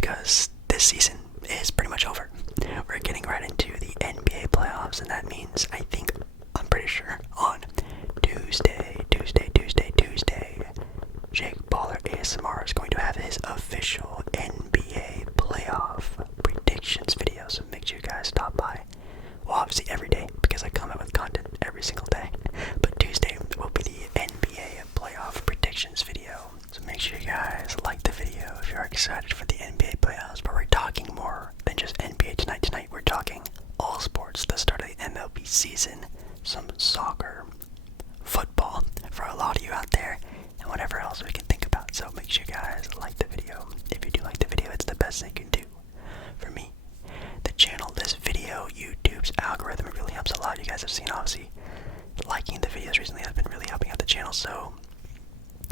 because this season is pretty much over. We're getting right into the NBA playoffs, and that means, I'm pretty sure, on Tuesday, Jake Baller ASMR is going to have his official NBA playoff predictions video, so make sure you guys stop by. Well, obviously every day, because I come out with content every single day, but Tuesday will be the NBA playoff predictions video, so make sure you guys like the video if you're excited for the NBA playoffs. But we're talking more than just NBA tonight. Tonight we're talking all sports, the start of the MLB season, some soccer, football for a lot of you out there, and whatever else we can think about. So make sure you guys like the video. If you do like the video, it's the best thing you can do for me, the channel, this video, YouTube's algorithm. It really helps a lot. You guys have seen, obviously, liking the videos recently has been really helping out the channel, so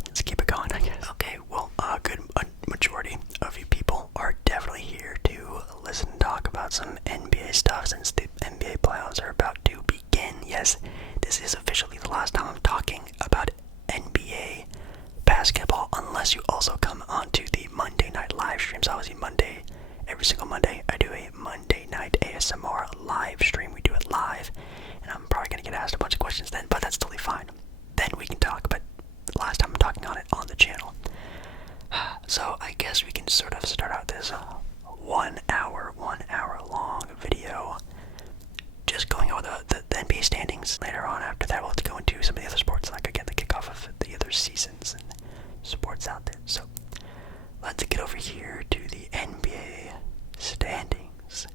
let's keep it going, I guess. Okay, well, a good majority of you people are definitely here to listen and talk about some NBA stuff since the NBA playoffs are about to begin. Yes, this is officially the last time I'm talking about NBA basketball, unless you also come onto the Monday night live streams. Obviously, Monday, every single Monday, I do a Monday night ASMR live stream. We do it live, and I'm probably going to get asked a bunch of questions then, but that's totally fine. Then we can talk, but last time I'm talking on it on the channel. So I guess we can sort of start out this 1 hour long video just going over the NBA standings. Later on after that we'll have to go into some of the other sports, like again the kickoff of the other seasons and sports out there. So let's get over here to the NBA standings.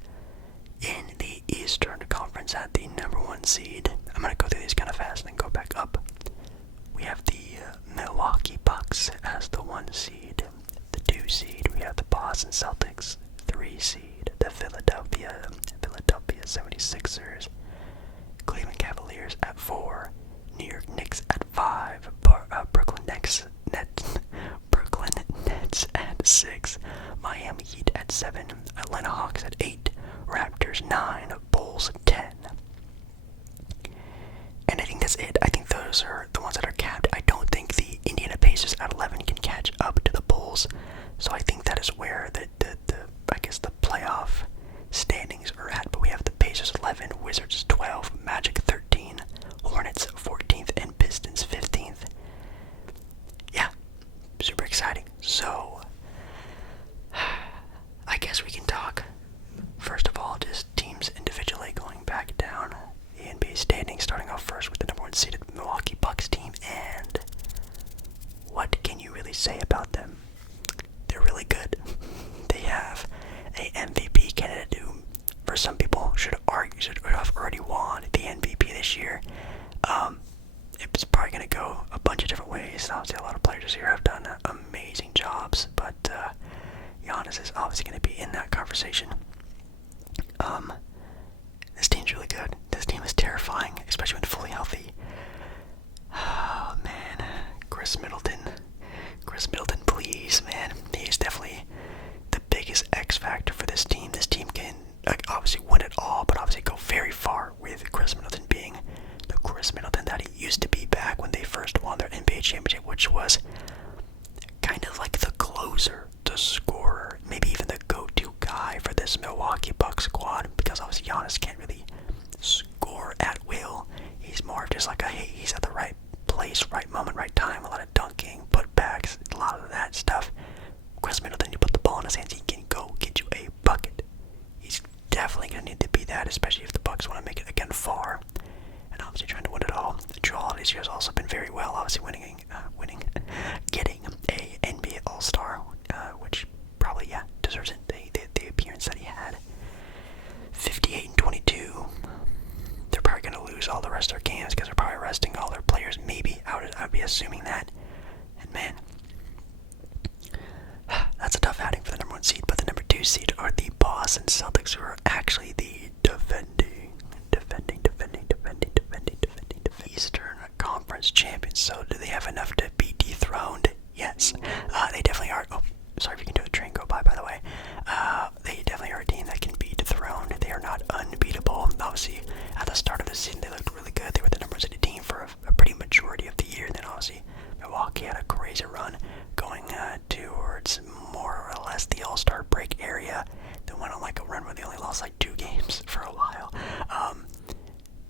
In the Eastern Conference at the #1 seed, I'm going to go through these kind of fast and then go back up. We have the Milwaukee Bucks as the 1 seed. The 2 seed, we have the Boston Celtics. 3 seed, the Philadelphia 76ers. Cleveland Cavaliers at 4. New York Knicks at 5. Brooklyn Nets at 6. Miami Heat at 7. Atlanta Hawks at 8. Raptors 9. Bulls 10. And I think that's it. I think those are the ones that are capped. I don't think the Indiana Pacers at 11 can catch up to the Bulls. So I think that is where the playoff standings are at. But we have the Pacers 11, Wizards 12, Magic 13, Hornets 14th, and Pistons 15th. Yeah, super exciting. So I guess we can talk, first of all, just teams individually going back down the NBA standings, starting off first with the #1 seeded Milwaukee Bucks team. And what can you really say about them? They're really good. They have a MVP candidate who, for some people, should have already won the MVP this year. It's probably going to go a bunch of different ways. Obviously, a lot of players here have done amazing jobs, but Giannis is obviously going to be in that conversation. This team's really good. This team is terrifying, especially when fully healthy. Oh, man. Chris Middleton, please, man. He's definitely the biggest X factor for this team. This team can obviously win it all, but obviously go very far with Chris Middleton being the Chris Middleton that he used to be back when they first won their NBA championship, which was kind of like the closer, the scorer, maybe even the go-to guy for this Milwaukee Bucks squad, because obviously Giannis can't really score at will. He's more of just like he's at the right place, right moment, right time, a lot of dunking, putbacks, a lot of that stuff. Chris Middleton, you put the ball in his hands, he can go get you a bucket. He's definitely going to need to be that, especially if the Bucks want to make it again far, and obviously trying to win it all. Joel Holiday this year has also been very well, obviously getting a NBA All-Star, which probably, deserves it, the appearance that he had. 58-22. They're probably going to lose all the rest of their games because they're probably resting all their players. Maybe, I'd be assuming that. And man, that's a tough outing for the #1 seed, know, they only lost like 2 games for a while.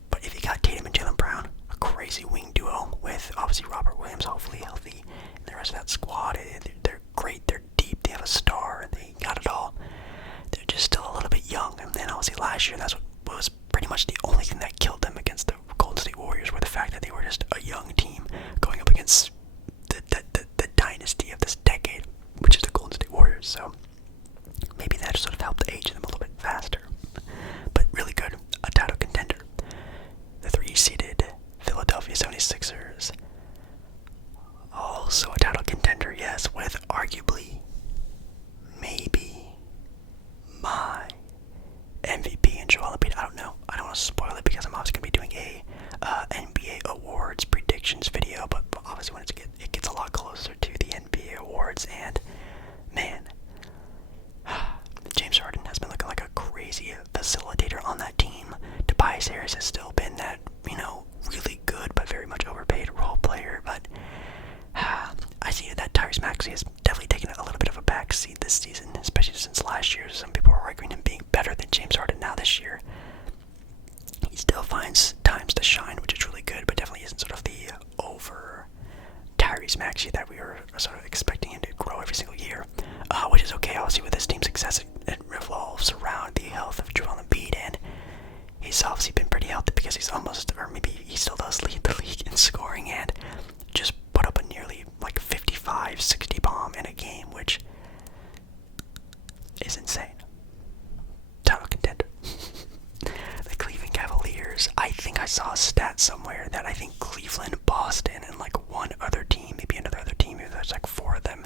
But if you got Tatum and Jaylen Brown, a crazy wing duo with obviously Robert Williams hopefully healthy, and the rest of that squad, they're great, they're deep, they have a star, they got it all. They're just still a little bit young, and then obviously last year that's what was pretty much the only thing that killed them against the Golden State Warriors, were the fact that they were just a young team going up against the dynasty of this decade, which is the Golden State Warriors. So maybe that sort of helped age them a little bit faster. But really good, a title contender. The 3-seeded Philadelphia 76ers. Also a title contender, yes, with arguably, maybe, my MVP in Joel Embiid. I don't know. I don't want to spoil it because I'm obviously going to be doing a NBA awards predictions video, but obviously when it gets a lot closer to the NBA awards, and man, James Harden has been looking like a crazy facilitator on that team. Tobias Harris has still been that, you know, really good but very much overpaid role player, but I see that Tyrese Maxey has definitely taken a little bit of a backseat this season, especially since last year. Some people are arguing him being better than James Harden now this year. He still finds times to shine, which is really good, but definitely isn't sort of the over Tyrese Maxey that we were sort of expecting him to grow every single year, which is okay. Obviously, with this team's success, it revolves around the health of Joel Embiid, and he's obviously been pretty healthy because he's almost, or maybe he still does lead the league in scoring, and just put up a nearly like 55, 60 bomb in a game, which is insane. Title contender. The Cleveland Cavaliers. I think I saw a stat somewhere that I think Cleveland, Boston, and like one other team, maybe another other team, maybe there's like 4 of them,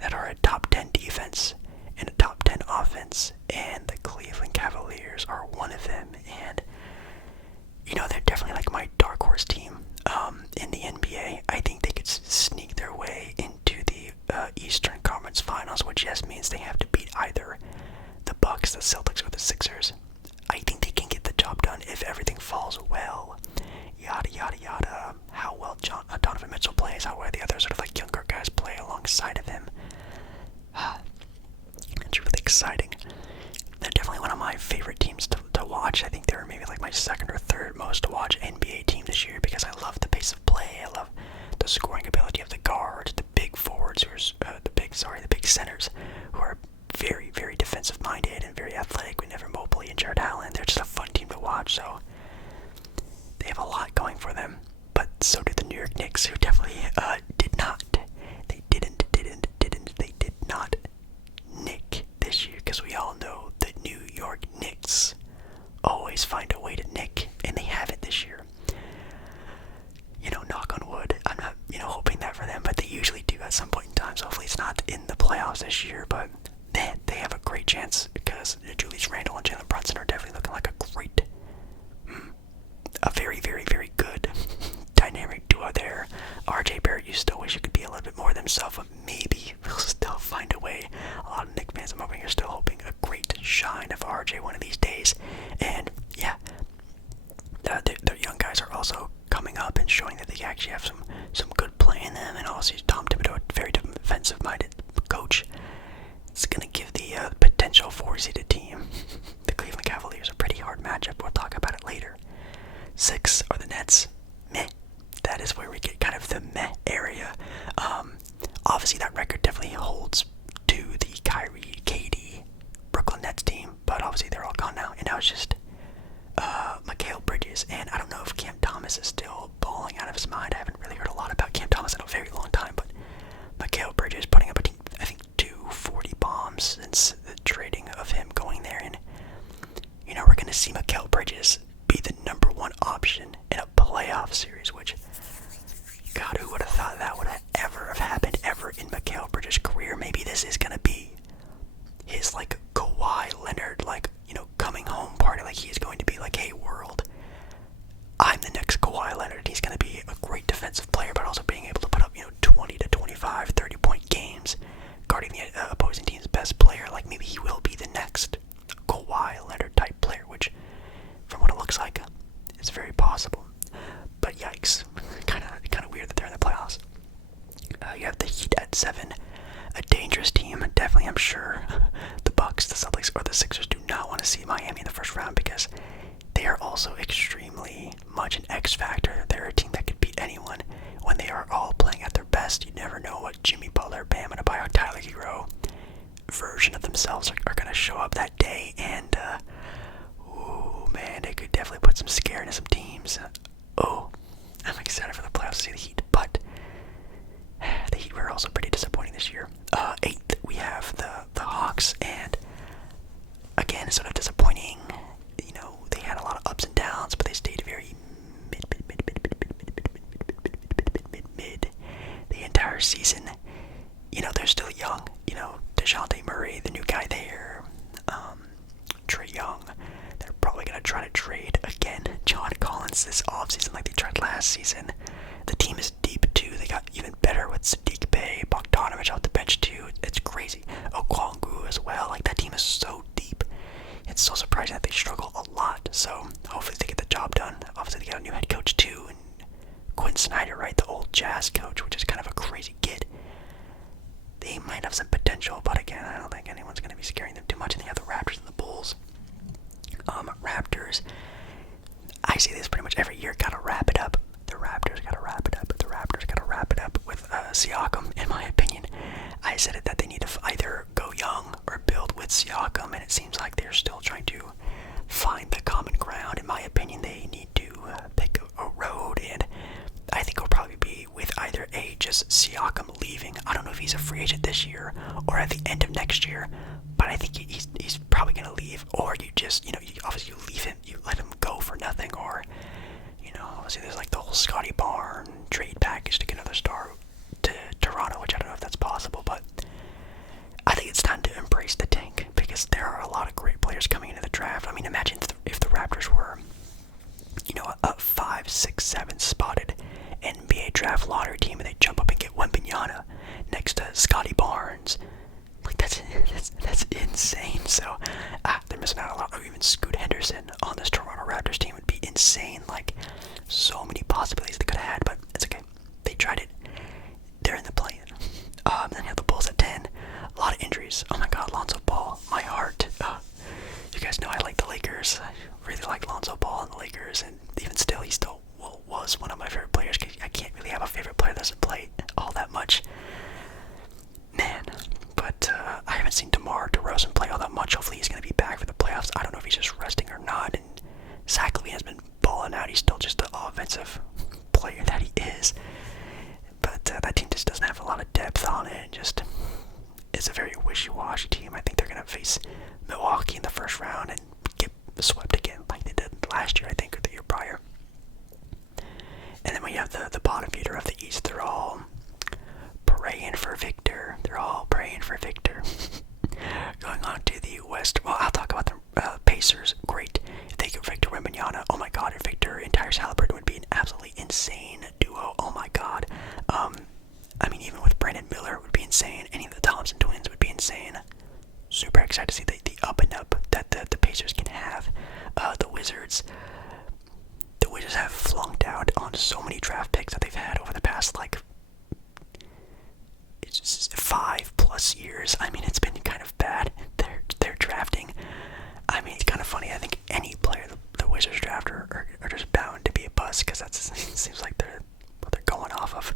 that are a top 10 defense and a top 10 offense, and the Cleveland Cavaliers are one of them. And you know, they're definitely like my dark horse team in the NBA. I think they could sneak their way into the Eastern Conference Finals, which just means they have to beat either the Bucks, the Celtics, or the Sixers. I think they can get the job done if everything falls well. Yada yada yada. How well Donovan Mitchell plays, how well the other sort of like younger guys play alongside of him. It's really exciting. They're definitely one of my favorite teams to watch. I think they're maybe like my second or third most to watch NBA team this year because I love the pace of play. I love the scoring ability of the guards, the big forwards, the big centers who are very, very defensive minded and very athletic with Evan Mobley and Jared Allen. They're just a fun team to watch. So they have a lot going for them. But so do the New York Knicks, who definitely did not nick this year, because we all know the New York Knicks always find a way to nick, and they haven't this year. You know, knock on wood. I'm not, hoping that for them, but they usually do at some point in time. So hopefully it's not in the playoffs this year, but man, they have a great chance because Julius Randle and Jalen Brunson are definitely looking like a very, very, very good dynamic duo there. RJ Barrett, you still wish you could be a little bit more of themselves, but maybe we'll still find a way. A lot of Knicks fans, I'm over here still hoping a great shine of RJ one of these days. And yeah, the young guys are also coming up and showing that they actually have some good play in them. And also Tom Thibodeau, a very defensive-minded coach. It's going to give the potential 4-seeded team, the Cleveland Cavaliers, a pretty hard matchup. We'll talk about it later. 6 are the Nets. Meh. That is where we get kind of the meh area. Obviously, that record definitely holds to the Kyrie, KD, Brooklyn Nets team, but obviously they're all gone now, and now it's just Mikal Bridges, and I don't know if Cam Thomas is still balling out of his mind. I haven't really heard a lot about Cam Thomas in a very long time, but Mikal Bridges putting up, I think, 240 bombs since the trading of him going there, and we're going to see Mikal Bridges be the number 1 option in a playoff series, which, God, who would have thought that would have ever happened ever in Mikal Bridges' career? Maybe this is going to be his, like, Kawhi Leonard, like, coming home party. Like, he's going to be like, hey, world, I'm the next Kawhi Leonard. He's going to be a great defensive player, but also being able to put up, 20 to 25, 30-point games, guarding the opposing team's best player. Like, maybe he will be the next Kawhi Leonard type player, which, from what it looks like, is very possible. But yikes, kind of weird that they're in the playoffs. You have the Heat at 7, a dangerous team. Definitely, I'm sure the Bucks, the Celtics, or the Sixers do not want want to see Miami in the first round because they are also extremely much an X factor. They're a team that could beat anyone when they are all playing at their best. You never know what Jimmy Butler, Bam Adebayo, Tyler Hero version of themselves are going to show up that day, and ooh, man, they could definitely put some scare into some teams. Oh, I'm excited for the playoffs to see the Heat, but the Heat were also pretty disappointing this year. 8th, we have the Hawks, and again, sort of disappointing. You know, they had a lot of ups and downs, but they stayed very mid the entire season. You know, they're still young. You know, DeJounte Murray, the new guy there, Trae Young. They're probably going to try to trade again John Collins this offseason like they tried last season. The team is deep, too. They got even better with Sadiq Bey, Bogdanovic off the bench, too. It's crazy. Okongwu as well. Like, that team is so deep. It's so surprising that they struggle a lot. So, hopefully they get the job done. Obviously, they got a new head coach, too. And Quinn Snyder, right? The old Jazz coach, which is kind of a crazy kid. They might have some potential, but again, I don't think anyone's going to be scaring them too much. And they have the Raptors and the Bulls. Raptors, I say this pretty much every year, gotta wrap it up. The Raptors gotta wrap it up. The Raptors gotta wrap it up with Siakam, in my opinion. I said it that they need to either go young or build with Siakam, and it seems like they're still trying to find the common ground. In my opinion, they need to pick a road, and I think it'll probably be with either A, just Siakam leaving. I don't know if he's a free agent this year or at the end of next year, but I think he's probably going to leave. Or you just, you know, obviously you leave him, you let him go for nothing. Or, you know, obviously there's like the whole Scotty Barnes trade package to get another star to Toronto, which I don't know if that's possible, but I think it's time to embrace the tank because there are a lot of great players coming into the draft. I mean, imagine if the Raptors were, you know, a 5, 6, 7 spotted NBA draft lottery team, and they jump up and get Wembanyama next to Scotty Barnes. Like that's insane. So they're missing out a lot. Or even Scoot Henderson on this Toronto Raptors team would be insane. Like so many possibilities they could have had, but it's okay. They tried it. They're in the play-in. Then you have the Bulls at 10. A lot of injuries. Oh my God, Lonzo Ball, my heart. You guys know I like the Lakers. I really like Lonzo Ball and the Lakers, and even still, he still was one of my favorite players. I can't really have a favorite player that doesn't play all that much. Man, but I haven't seen DeMar DeRozan play all that much. Hopefully he's going to be back for the playoffs. I don't know if he's just resting or not, and Zach LaVine has been balling out. He's still just the offensive player that he is. But that team just doesn't have a lot of depth on it. And just it's a very wishy-washy team. I think they're going to face Milwaukee in the first round and get swept again like they did last year, I think, or the year prior. And then we have the bottom feeder of the East. They're all praying for Victor. They're all praying for Victor. Going on to the West. Well, I'll talk about the Pacers. Great. If they get Victor Wembanyama, oh my God, if Victor and Tyrese Halliburton would be an absolutely insane duo. Oh my God. I mean, even with Brandon Miller, it would be insane. Any of the Thompson twins would be insane. Super excited to see the up and up that the Pacers can have. The Wizards have flunked out on so many draft picks that they've had over the past, like, it's 5+ years. I mean, it's been kind of bad. They're drafting. I mean, it's kind of funny. I think any player the Wizards draft are just bound to be a bust because it seems like they're what they're going off of.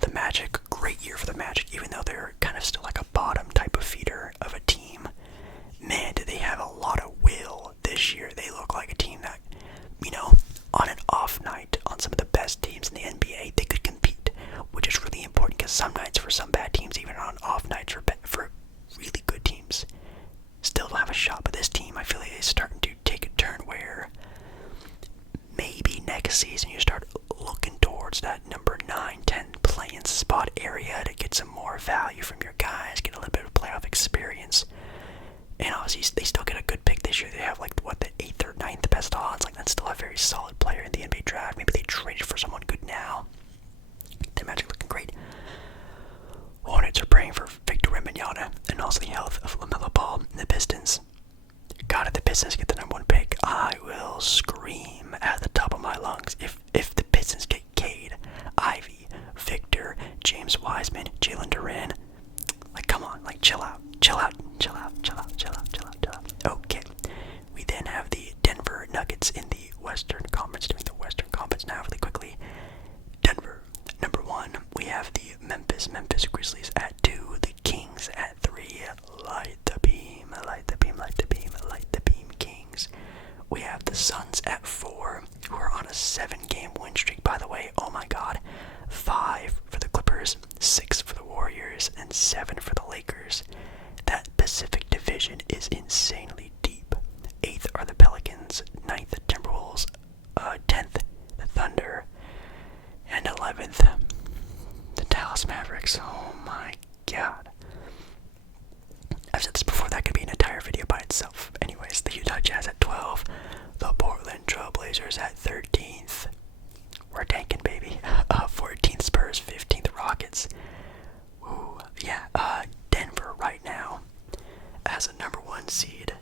The Magic, great year for the Magic, even though they're kind of still like a bottom type of feeder of a team. Man, do they have a lot of will this year. They look like a team that, you know, on an off night, on some of the best teams in the NBA, they could compete, which is really important because some nights for some bad teams, even on off nights for really good teams, still don't have a shot. But this team, I feel like, is starting to take a turn where maybe next season you start looking towards that number 9, 10 play-in spot area to get some more value from your guys, get a little bit of playoff experience. And obviously, they still get a good pick this year. They have, like, what, the 8th or 9th best odds. Like, that's still a very solid player in the NBA draft. Maybe they traded for someone good now. The Magic looking great. Hornets are praying for Victor Wembanyama and also the health of LaMelo Ball. And the Pistons, God, if the Pistons get the number 1 pick, I will scream at the top of my lungs. If the Pistons get Cade, Ivy, Victor, James Wiseman, Jalen Duren, like, come on, like, chill out. Okay, Western Conference, doing the Western Conference now really quickly. Denver, number 1. We have the Memphis Grizzlies at 2. The Kings at 3. Light the beam, light the beam, light the beam, light the beam, Kings. We have the Suns at 4, who are on a 7-game win streak, by the way. Oh my god. 5 for the Clippers, 6 for the Warriors, and 7 for the Lakers. That Pacific Division is insanely deep. 8th are the Pelicans, 9th the Timberwolves, 10th the Thunder, and 11th the Dallas Mavericks. Oh my god. I've said this before, that could be an entire video by itself. Anyways, the Utah Jazz at 12, the Portland Trailblazers at 13th. We're tanking, baby. 14th Spurs, 15th Rockets. Ooh, yeah, Denver right now, as a number 1 seed,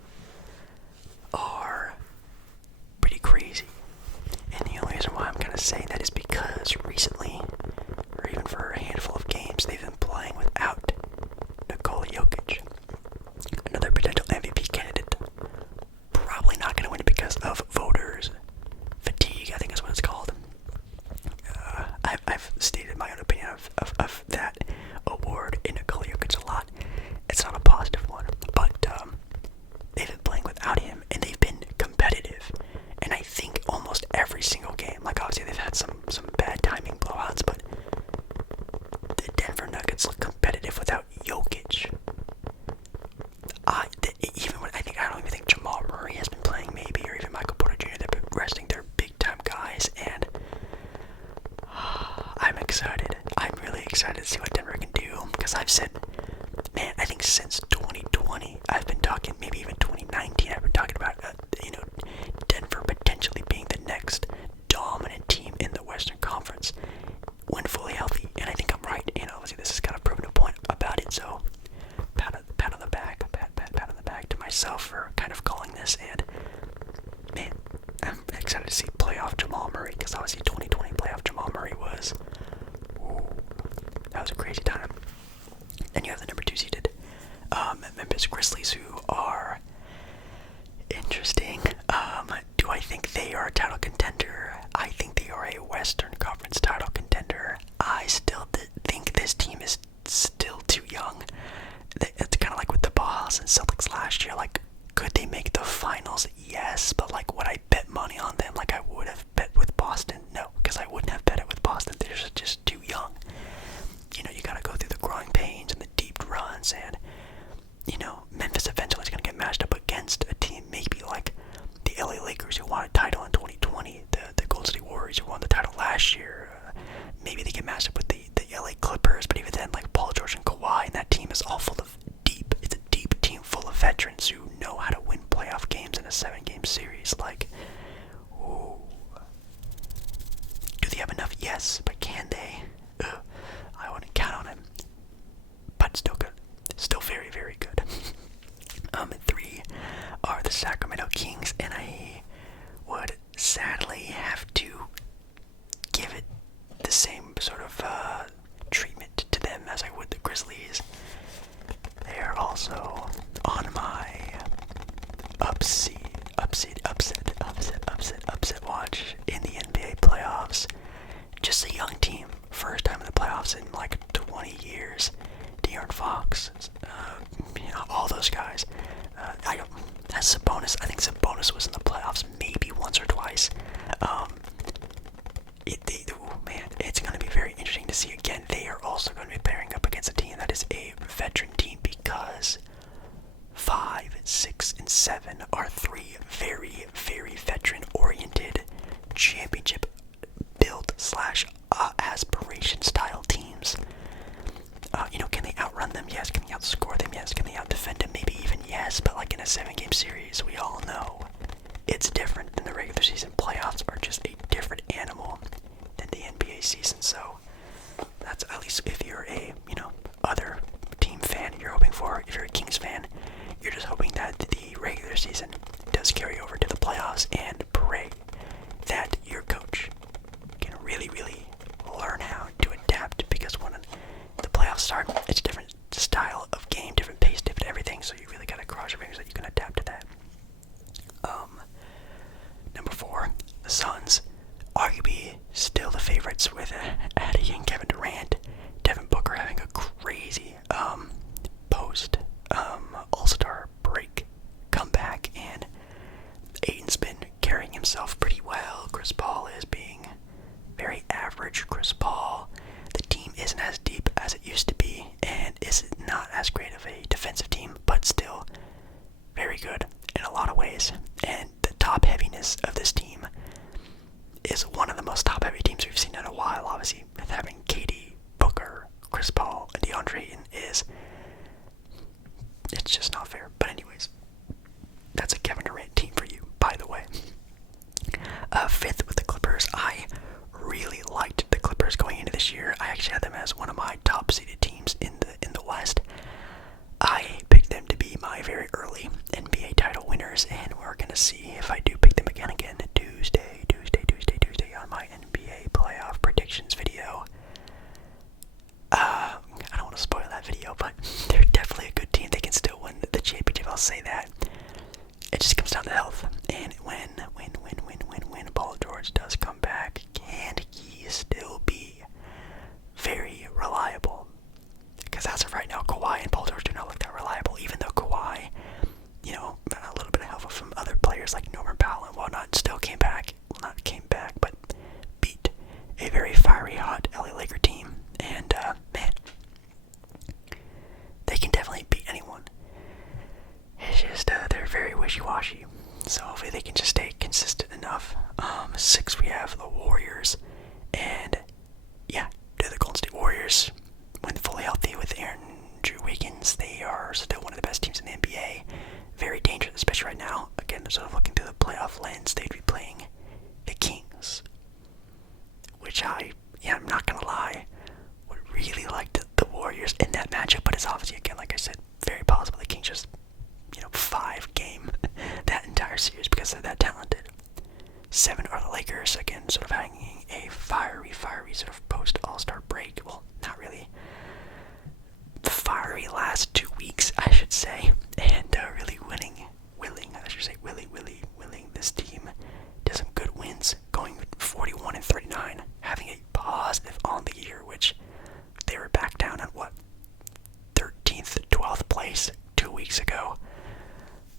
are pretty crazy. And the only reason why I'm kind of saying that is because recently, or even for a handful of games, they've been playing without Nikola Jokic, another potential MVP candidate. Probably not going to win it because of voters fatigue, I think is what it's called. I've stated my own opinion of that award in Nikola Jokic a lot. It's not a positive one, but they've been playing without him, and they've been competitive. And I think almost every single game, like obviously they've had some bad timing blowouts, but the Denver Nuggets look competitive without Jokic. I don't even think Jamal Murray has been playing, maybe, or even Michael Porter Jr. They've been resting their big time guys, and I'm excited. I'm really excited to see what Denver can do, because I've said, man, I think since 2020, I've been talking, maybe even 2019, I've been talking about, Denver potentially being the next dominant team in the Western Conference when fully healthy, and I think I'm right, and obviously this is kind of proving a point about it, so pat on the back to myself for kind of calling this, and man, I'm excited to see playoff Jamal Murray, because obviously 2020 playoff Jamal Murray was, that was a crazy time. Then you have the number 2 seeded Memphis Grizzlies, who are interesting. Do I think they are a title contender? I think they are a Western Conference title contender. I still think this team is still too young. It's kind of like with the Boston and Celtics last year. Like, could they make the finals? Yes, but like, would I bet money on them like I would have bet with Boston? No, because I wouldn't have bet it with Boston. They're just too young. You gotta go through the growing pains and the deep runs, and Memphis eventually is gonna get matched up against a team maybe like the LA Lakers, who won a title in 2020, the Golden State Warriors, who won the title last year. Maybe they get matched up with the LA Clippers, but even then, like Paul George and Kawhi, and that team is all full of it's a deep team full of veterans who know how to win playoff games in a 7-game series. Like, ooh. Do they have enough? Yes, but can they? I wouldn't count on him. But still good. Still very, very good. 3 are the Sacramento Kings, and I would sadly have to give it the same sort of treatment to them as I would the Grizzlies. They are also on my upset watch in the NBA playoffs. Just a young team, first time in the playoffs in like 20 years. De'Aaron Fox, all those guys. That's Sabonis. I think Sabonis was in the playoffs maybe once or twice. It's going to be very interesting to see. Again, they are also going to be pairing up against a team that is a veteran team, because 5, 6, and 7 are 3 very, very veteran-oriented, championship-built / aspiration-style teams. Can they outrun them? Yes. Can they outscore them? Yes. Can they outdefend them? Maybe even yes. But like in a 7-game series, we all know it's different, and the regular season playoffs are just a different animal than the NBA season. So that's, at least if you're a other team fan, you're hoping for. If you're a Kings fan, you're just hoping that the regular season does carry over to the playoffs, and pray that your coach can really, really learn how to adapt, because when the playoffs start, it's a different style of game, different pace, different everything, so you really gotta cross your fingers that you can adapt to that. Number 4, the ways. And the top heaviness of this team is one of the most top heavy teams we've seen in a while. Obviously, with having KD, Booker, Chris Paul, and DeAndre Ayton it's just not fair. But anyways, that's a Kevin Durant team for you, by the way. Fifth with the Clippers. I really liked the Clippers going into this year. I actually had them as one of my top seeded teams in the West. I picked them to be my very early NBA title winners, and we're gonna see if I do pick them again Tuesday on my NBA playoff predictions video. I don't want to spoil that video, but they're definitely a good team. They can still win the championship, I'll say that. It just comes down to health. And when Paul George does come back, can he still be very reliable? Because as of right now, Kawhi and Paul George do not look that reliable, even though Kawhi, a little bit of help from other players like Norman Powell and whatnot, still came back. Well, not came back, but beat a very fiery, hot LA Laker team. And, man, they can definitely beat anyone. It's just, they're very wishy-washy. So hopefully they can just stay consistent enough. 6, we have the Warriors. And, yeah, they're the Golden State Warriors. When fully healthy with Andrew Wiggins, they are still one of the best teams in the NBA. Very dangerous, especially right now. Again, sort of looking through the playoff lens, they'd be playing the Kings. Which I'm not going to lie, would really like the Warriors in that matchup. But it's obviously, again, like I said, very possible the Kings just 5-game that entire series because they're that talented. 7 are the Lakers, again, sort of hanging a fiery sort of post-All-Star break. Well, not really. Fiery last 2 weeks, I should say, and really willing this team to some good wins, going 41-39, having a positive on the year, which they were back down at 13th, 12th place 2 weeks ago.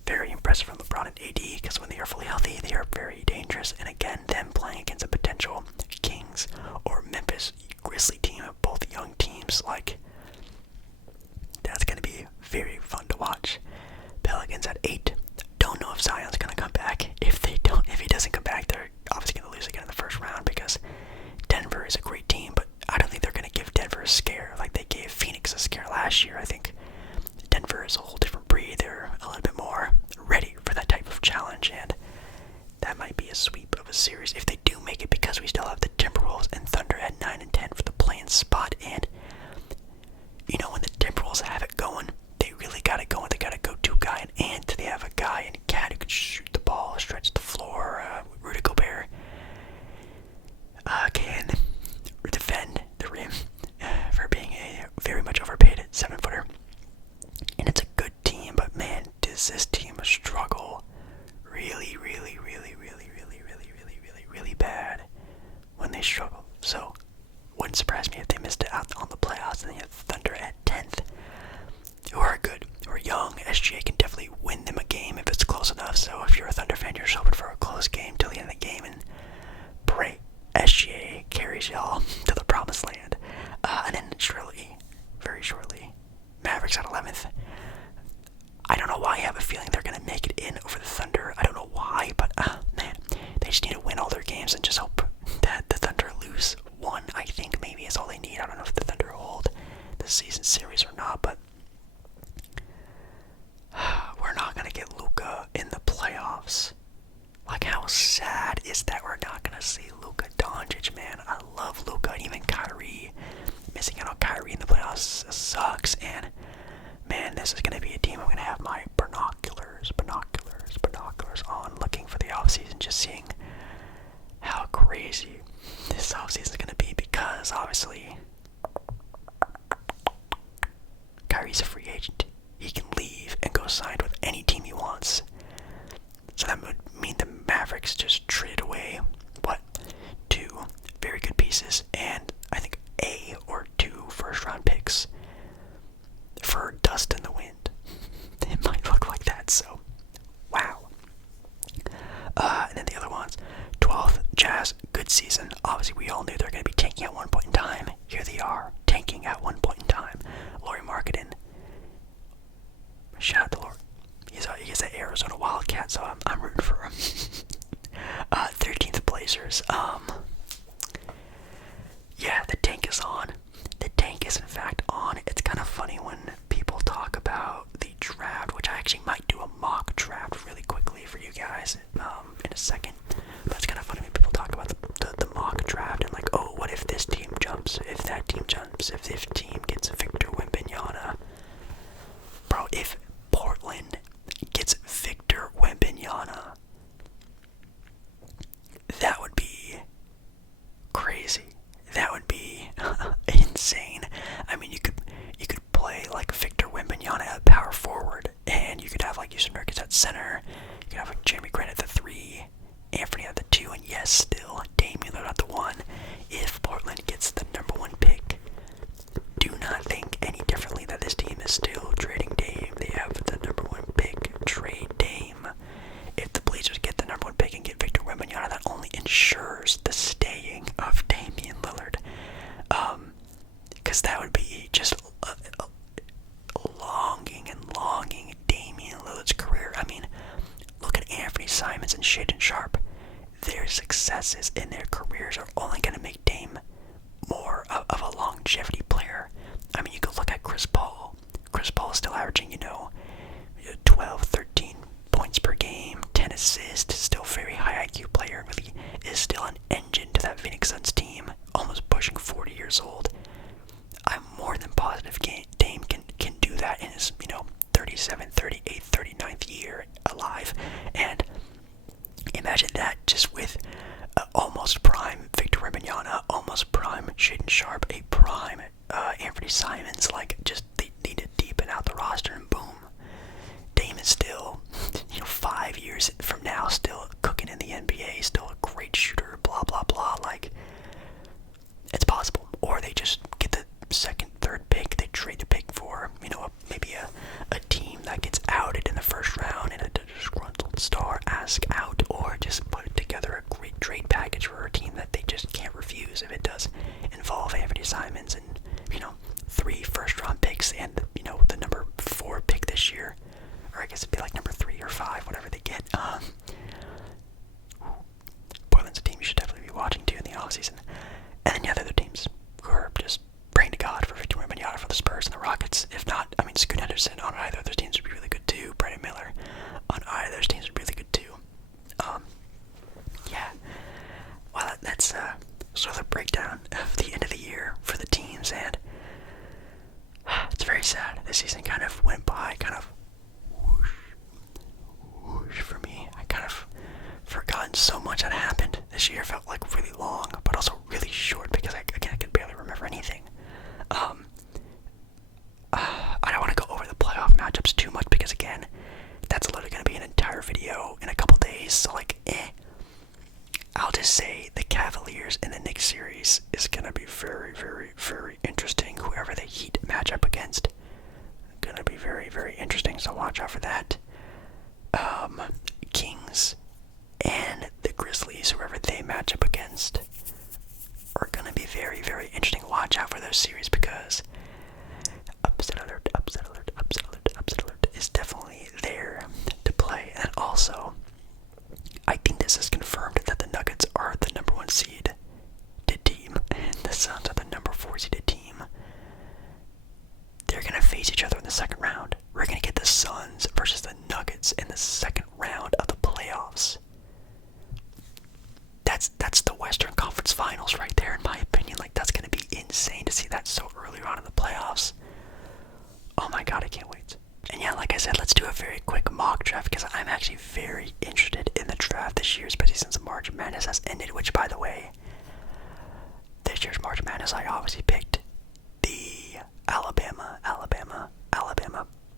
Very impressive from LeBron and AD, because when they are fully healthy, they are very dangerous. And again, them playing against a potential Kings or Memphis Grizzly team, both young teams, that's going to be very fun to watch. Pelicans at 8. Don't know if Zion's going to come back. If he doesn't come back, they're obviously going to lose again in the first round, because Denver is a great team, but I don't think they're going to give Denver a scare like they gave Phoenix a scare last year. I think Denver is a whole different breed. They're a little bit more ready for that type of challenge, and that might be a sweep of a series if they do make it, because we still have the Timberwolves and Thunder at 9 and 10 for the play-in spot. And when the Timberwolves have it going, they really got it going. They got a go-to guy in Ant. They have a guy in Cat who can shoot the ball, stretch the floor. Rudy Gobert can defend the rim for being a very much overpaid 7-footer. And it's a good team, but man, does this team struggle really bad when they struggle. So, wouldn't surprise me if they missed it out on the playoffs. And they have Thunder at 10th, who are good, who are young. SGA can definitely win them a game if it's close enough. So if you're a Thunder fan, you're just hoping for a close game till the end of the game, and pray SGA carries y'all to the promised land. And then very shortly, Mavericks at 11th. I don't know why I have a feeling they're going to make it in over the Thunder. I don't know why, but man, they just need to win all their games and just hope that the Thunder lose one. I think maybe is all they need. I don't know if the Thunder hold the season series or not, but we're not going to get Luka in the playoffs. How sad is that we're not going to see Luka Doncic, man? I love Luka, and even Kyrie. Missing out on Kyrie in the playoffs sucks, and man, this is going to be a team I'm going to have my binoculars on, looking for the offseason, just seeing how crazy this offseason is going to be, because obviously Kyrie's a free agent. He can leave and go sign with any team he wants. So that would mean the Mavericks just traded away, 2 very good pieces, and I think a or 2 first-round picks for dust in the wind. It might look like that, so wow. And then the other ones, 12th, Jazz, good season. Obviously, we all knew they were going to be tanking at one point in time. Here they are, tanking at one point in time. Lauri Markkanen, shout out to Lauri. He's an Arizona Wildcat. cat, so I'm rooting for him. 13th Blazers. Yeah, the tank is on. The tank is in fact on. It's kind of funny when people talk about the draft, which I actually might do a mock draft really quickly for you guys in a second. But it's kind of funny when people talk about the mock draft and like, oh, what if this team jumps? If that team jumps? If this team gets Victor Wembanyama? Bro, if Portland gets Victor Wembanyama, that would be crazy. That would be insane. I mean, you could play like Victor Wembanyama at power forward, and you could have like Yusuf Nurkic at center. You could have like Jeremy Grant at the 3, Anthony at the 2, and yes, still Damian Lillard at the 1. If Portland gets the #1 pick, do not think any differently that this team is still trading Dame. They have the #1 pick. Trade Dame. If the Blazers get the #1 pick and get Victor Wembanyama, that only ensures the staying of Damian Lillard. Because that would be just longing Damian Lillard's career. I mean, look at Anthony Simons and Shaedon Sharpe. Their successes in their careers are only going to make Dame more of a longevity player. I mean, you could look at Chris Paul. Chris Paul is still averaging, 12, 13 points per game, 10 assists, still very high IQ player, really is still an engine to that Phoenix Suns team, almost pushing 40 years old. I'm more than positive Dame can do that in his, 37th, 38th, 39th year alive. And imagine that just with almost prime Victor Wembanyama, almost prime Shaedon Sharpe, a prime Anthony Simons. Like, just they need to deepen out the roster, and boom, Dame is still, 5 years from now, still cooking in the NBA, still a great shooter, blah, blah, blah. Like, it's possible. Or they just get the second, third pick, they trade the pick for, maybe a team that gets outed in the first round and a disgruntled star ask out, or just put together a great trade package for a team that they just can't refuse if it does involve Anthony Simons and, 3 first-round picks and, the #4 pick this year. Or I guess it'd be like number 3 or 5, whatever they get. Portland's a team you should definitely be watching too in the offseason. And then the other teams who are just praying to God for Victor Wembanyama for the Spurs and the Rockets. If not, Scoot Henderson on either of those teams would be really good too. Brandon Miller on either of those teams would be really good too. Yeah. Well, that's sort of a breakdown of the end of the year for the teams, and it's very sad. This season kind of went by, kind of whoosh for me. I kind of forgotten so much that happened. This year felt like really long, but also really short because I could barely remember anything. I don't want to go over the playoff matchups too much because, again, that's literally going to be an entire video in a couple days, so I'll just say the Cavaliers in the Knicks series is going to be very, very, very interesting. Whoever the Heat match up against, going to be very, very interesting, so watch out for that. Kings and the Grizzlies, whoever they match up against, are going to be very, very interesting. Watch out for those series because upset alert is definitely there to play. And also, I think this is confirmed that the Nuggets are the #1 seeded team and the Suns are the #4 seeded team. They're going to face each other in the second round. We're going to get the Suns versus the Nuggets in the second round of the playoffs. That's the Western Conference Finals right there, in my opinion. Like, that's going to be insane to see that so early on in the playoffs. Oh my god, I can't wait. And yeah, like I said, let's do a very quick mock draft because I'm actually very interested in the draft this year, especially since March Madness has ended, which, by the way, this year's March Madness, I obviously picked the Alabama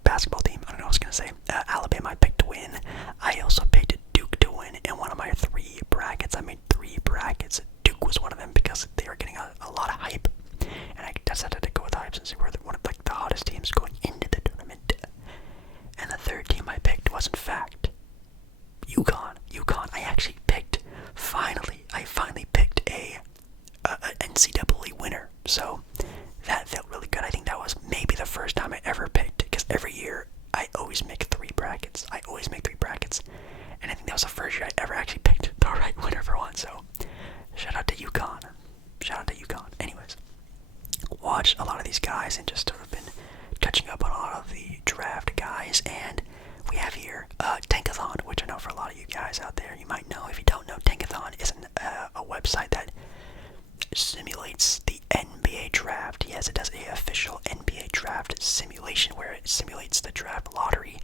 basketball team. I don't know what I was going to say. Alabama I picked to win. I also picked Duke to win in one of my 3 brackets. I made 3 brackets. Duke was one of them because they were getting a lot of hype. And I decided to go with hype since they were one of the hottest teams going into the tournament. And the third team I picked was, in fact, UConn. I actually picked, I finally picked a NCAA winner. So that felt really good. I think that was maybe the first time I ever picked, because every year I always make 3 brackets. draft lottery,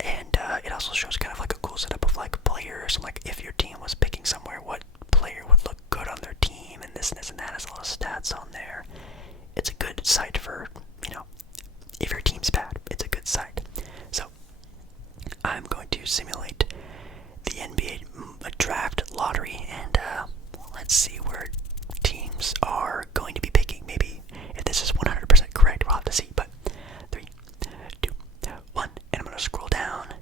and it also shows kind of like a cool setup of like players, and like if your team was picking somewhere, what player would look good on their team, and this and that. Has a lot of stats on there. It's a good site for, if your team's bad, it's a good site. So I'm going to simulate the NBA draft lottery, and let's see where teams are going to be picking. Maybe if this is 100% correct, we'll have to see. But 3, 2, 1, and I'm gonna scroll down.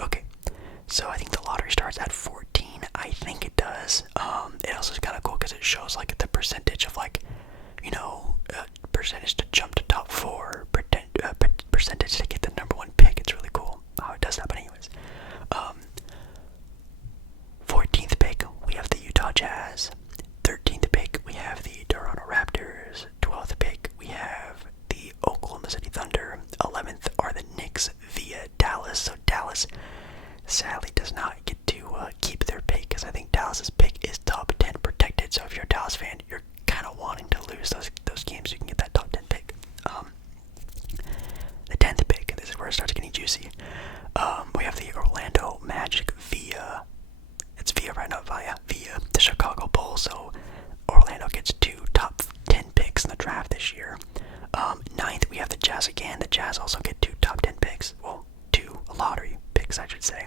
Okay, so I think the lottery starts at 14. I think it does. It also is kind of cool because it shows like the percentage of like, percentage to jump to top 4, percentage to get the number 1 pick. It's really cool how it does that. But anyways, 14th pick we have the Utah Jazz. 13th pick we have the Toronto Raptors. 12th pick we have the Oklahoma City Thunder. 11th are the Knicks via Dallas. So Dallas sadly does not get to keep their pick, because I think Dallas's pick is top 10 protected. So if you're a Dallas fan, you're kind of wanting to lose those games. You can get that top 10 pick. The 10th pick, this is where it starts getting juicy. We have the Orlando Magic via the Chicago Bulls. So Orlando gets 2 top 10 picks in the draft this year. 9th we have the Jazz again. The Jazz also get 2 top 10 picks. Well, 2 lottery picks, I should say.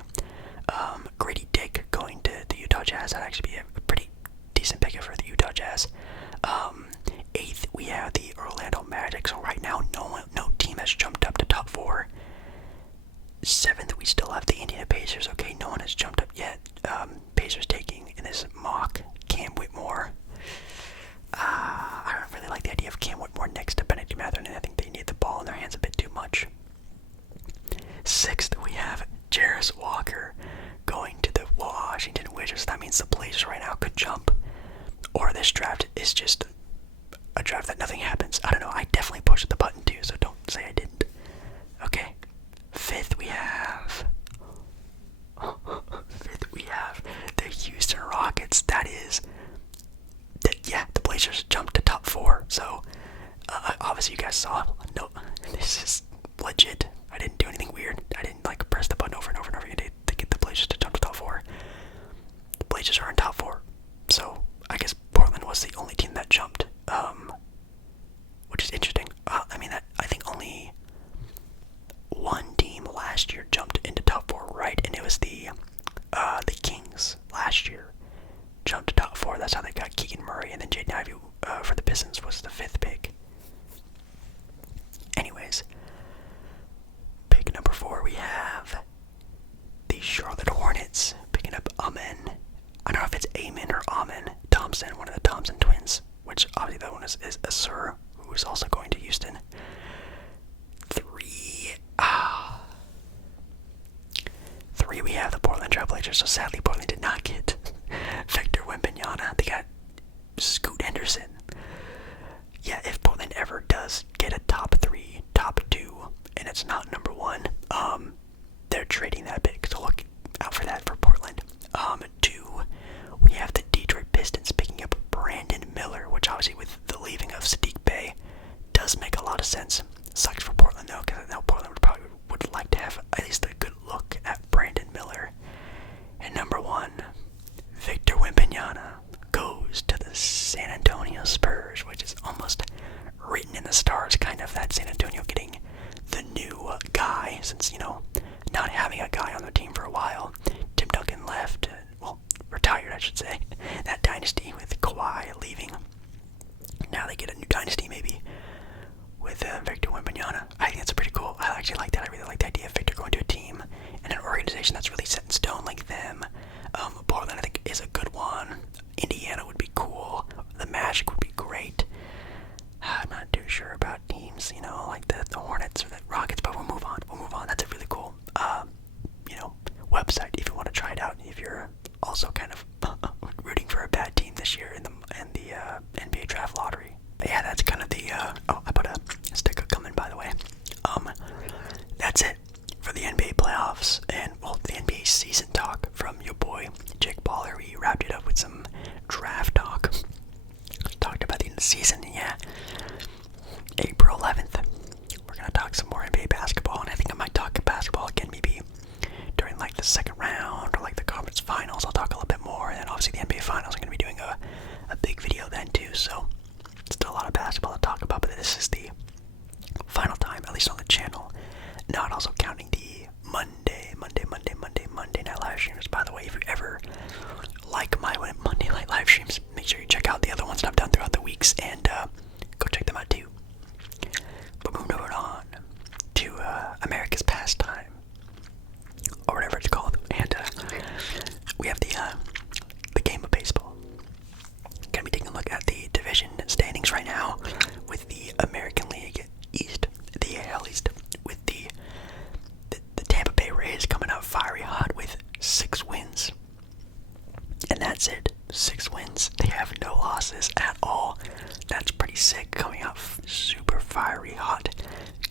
Grady Dick going to the Utah Jazz. That'd actually be a pretty decent pick for the Utah Jazz. 8th we have the Orlando Magic. So right now no team has jumped up to top 4. 7th we still have the Indiana Pacers. Okay, no one has jumped up yet. Pacers taking in this mock Cam Whitmore. I don't really like the idea of Cam Whitmore next to Bennedict Mathurin. I think they need the ball in their hands a bit too much. 6th we have Jarris Walker going to the Washington Wizards. That means the Blazers right now could jump, or this draft is just a draft that nothing happens. I don't know. I definitely pushed the button too, so don't say I didn't. Okay. 5th we have the Houston Rockets. The Blazers jumped to top 4. So obviously you guys saw. No, this is legit. I didn't do anything weird. I didn't like press the button over and over and over again to get the Blazers to jump to top 4. The Blazers are in top 4. So I guess Portland was the only team that jumped, which is interesting. I think only one team last year jumped into top 4, right? And it was the Kings last year jumped to top 4. That's how they got Keegan Murray, and then Jaden Ivey for the Pistons was the 5th pick. Anyways, pick number 4 we have the Charlotte Hornets picking up Amen. I don't know if it's Amen or Amen Thompson, one of the Thompson twins, which obviously that one is Asur, who is also going to Houston. 3 we have the Portland Trailblazers. So sadly Portland did not get Victor Wembanyama. They got Scoot Henderson. Yeah, if Portland ever does get a top 3, top 2, and it's not number 1, they're trading that pick. So look out for that for Portland. 2, we have the Detroit Pistons picking up Brandon Miller, which obviously with the leaving of Sadiq Bey does make a lot of sense. Sucks for Portland though, because I know Portland would like to have at least a good look at Brandon Miller. And number 1, Victor Wembanyama goes to the San Antonio Spurs, which is almost written in the stars, kind of, that San Antonio getting the new guy, since, not having a guy on their team for a while. Tim Duncan left, retired I should say, that dynasty with Kawhi leaving. Now they get a new dynasty maybe with Victor Wembanyama. I think that's pretty cool. I actually like that. I really like the idea of Victor going to a team and an organization that's really set in stone like them. Portland I think is a good one. Indiana would be cool. The Magic would be great. I'm not too sure about teams, like the Hornets or the Rockets, but we'll move on. That's a really cool, website if you want to try it out. If you're also kind of rooting for a bad team this year in the NBA draft lottery. But yeah, that's kind of the. I put a sticker coming, by the way. That's it for the NBA playoffs and the NBA season talk from your boy Jake Baller. We wrapped it up with some draft talk. Talked about the end of the season. Yeah, April 11th, we're gonna talk some more NBA basketball, and I think I might talk basketball again maybe during like the second round or like the conference finals. I'll talk a little bit more, and then obviously the NBA finals. I'm gonna be doing a big video then too. So still a lot of basketball to talk about, but this is the final time, at least on the channel. Not also counting the Monday night live streams. By the way, if you ever like my Monday night live streams, make sure you check out the other ones that I've done throughout the weeks, and go check them out too. But moving on to America's pastime, or whatever it's called, and we have the game of baseball. Gonna be taking a look at the division standings right now with the American League East, the AL East, with the Tampa Bay Rays coming out fiery hot with 6 wins. And that's it. 6 wins. They have no losses at all. That's pretty sick, coming out super fiery hot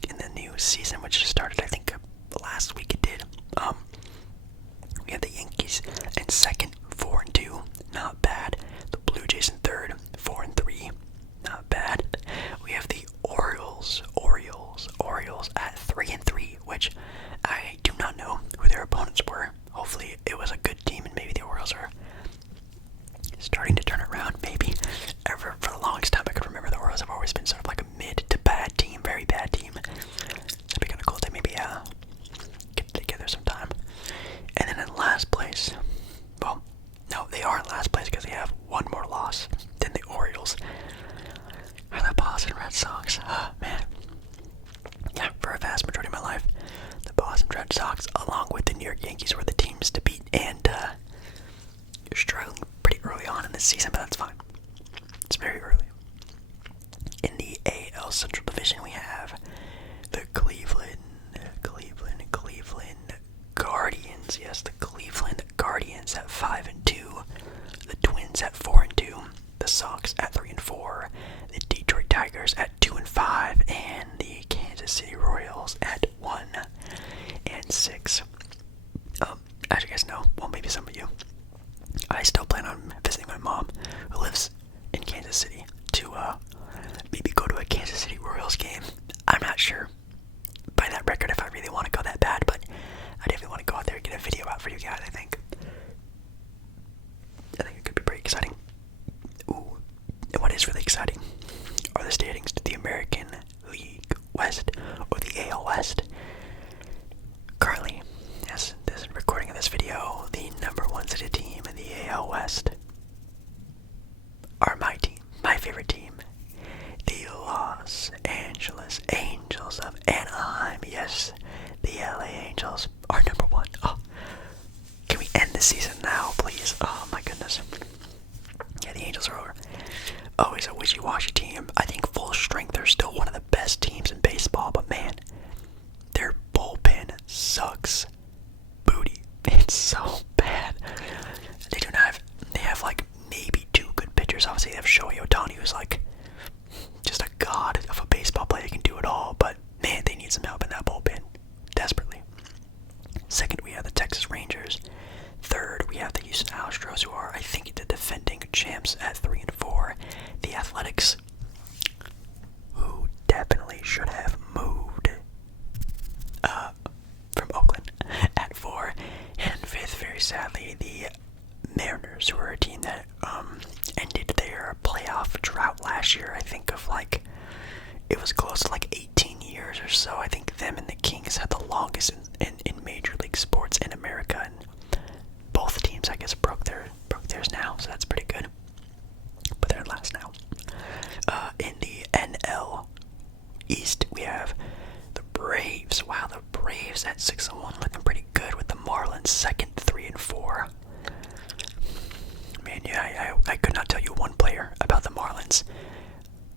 in the new season, which just started, I think, last week it did. We have the Yankees in second, 4-2. Not bad. The Blue Jays in third, 4-3. Not bad. We have the Orioles at 3-3, which I do not know who their opponents were. Hopefully it was a good team, and maybe the Orioles are starting to turn around. Maybe. For the longest time I could remember, the Orioles have always been sort of like a mid to bad team, very bad team. So it'd be kind of cool to maybe get together sometime. And then in last place, well, no, they are in last place because they have one more loss than the Orioles. Are the Boston Red Sox? Man. Yeah, for a vast majority of my life, the Boston Red Sox, along with the New York Yankees, were the teams to beat, and you're struggling pretty early on in this season, but that's fine. It's very early. In the AL Central Division, we have the Cleveland Guardians. Yes, the Cleveland Guardians at 5-2. The Twins at 4-2. The Sox at 3-4. The Detroit Tigers at 2-5, and the Kansas City Royals at 1-6. As you guys know, well, maybe some of you, I still plan on visiting my mom, who lives in Kansas City, to maybe go to a Kansas City Royals game. I'm not sure by that record if I really want to go that bad, but I definitely want to go out there and get a video out for you guys. I think it could be pretty exciting. Ooh, and what is really exciting are the standings to the American League West, or the AL West. Currently, yes, this is recording of this video, the number 1 seeded team in the AL West are my team, my favorite team, the Los Angeles Angels of Anaheim. Yes, the LA Angels are number 1. Oh, can we end the season now, please? Oh my goodness. Yeah, the Angels are always a wishy-washy team. I think full strength, they're still one of the best teams in baseball, but man, their bullpen sucks booty. It's so bad. They have like maybe 2 good pitchers. Obviously they have Shohei Ohtani, who's like just a god of a baseball player, can do it all, but man, they need some help in that bullpen desperately. Second, we have the Texas Rangers. Third, we have the Houston Astros, who are, I think, the defending champs at 3-4. The Athletics, who definitely should have moved from Oakland, at 4. And fifth, very sadly, the Mariners, who are a team that ended their playoff drought last year. I think of like, it was close to like 18 years or so. I think them and the Kings had the longest in Major League sports in America, and both teams, I guess, broke theirs now, so that's pretty good. But they're last now. In the NL East, we have the Braves. Wow, the Braves at 6-1, looking pretty good, with the Marlins second, 3-4. Man, yeah, I could not tell you one player about the Marlins.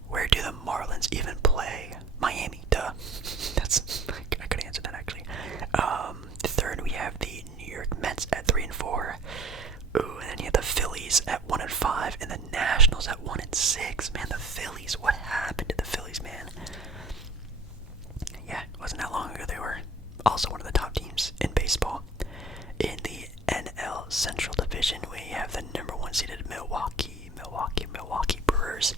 Where do the Marlins even play? Miami, duh. I could answer that actually. Third, we have the New York Mets at 3-4. Ooh, and then you have the Phillies at 1-5, and the Nationals at 1-6. Man, the Phillies, what happened to the Phillies, man? Yeah, it wasn't that long ago they were also one of the top teams in baseball. In the NL Central Division, we have the number 1 seeded Milwaukee Brewers.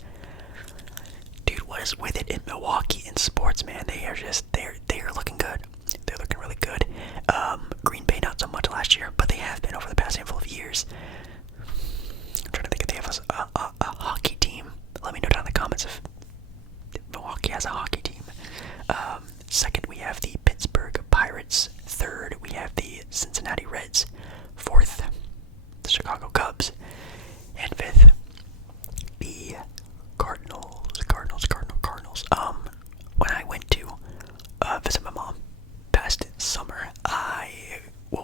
Dude, what is with it in Milwaukee in sports, man? They Dodgers. I'm trying to think if they have a hockey team. Let me know down in the comments if Milwaukee has a hockey team. Second, we have the Pittsburgh Pirates. Third, we have the Cincinnati Reds. Fourth, the Chicago Cubs. And fifth, the Cardinals. When I went to visit my mom past summer,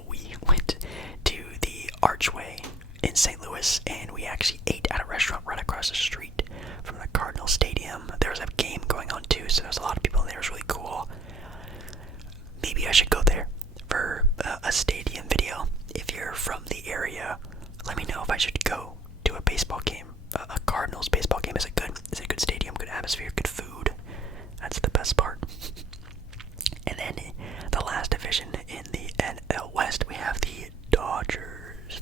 we went to the Archway in St. Louis, and we actually ate at a restaurant right across the street from the Cardinal Stadium. There was a game going on too, so there was a lot of people in there. It was really cool. Maybe I should go there for a stadium video. If you're from the area, let me know if I should go to a baseball game. A Cardinals baseball game. Is it a good stadium, good atmosphere, good food? That's the best part. And then the last division in the NL West, we have the Dodgers.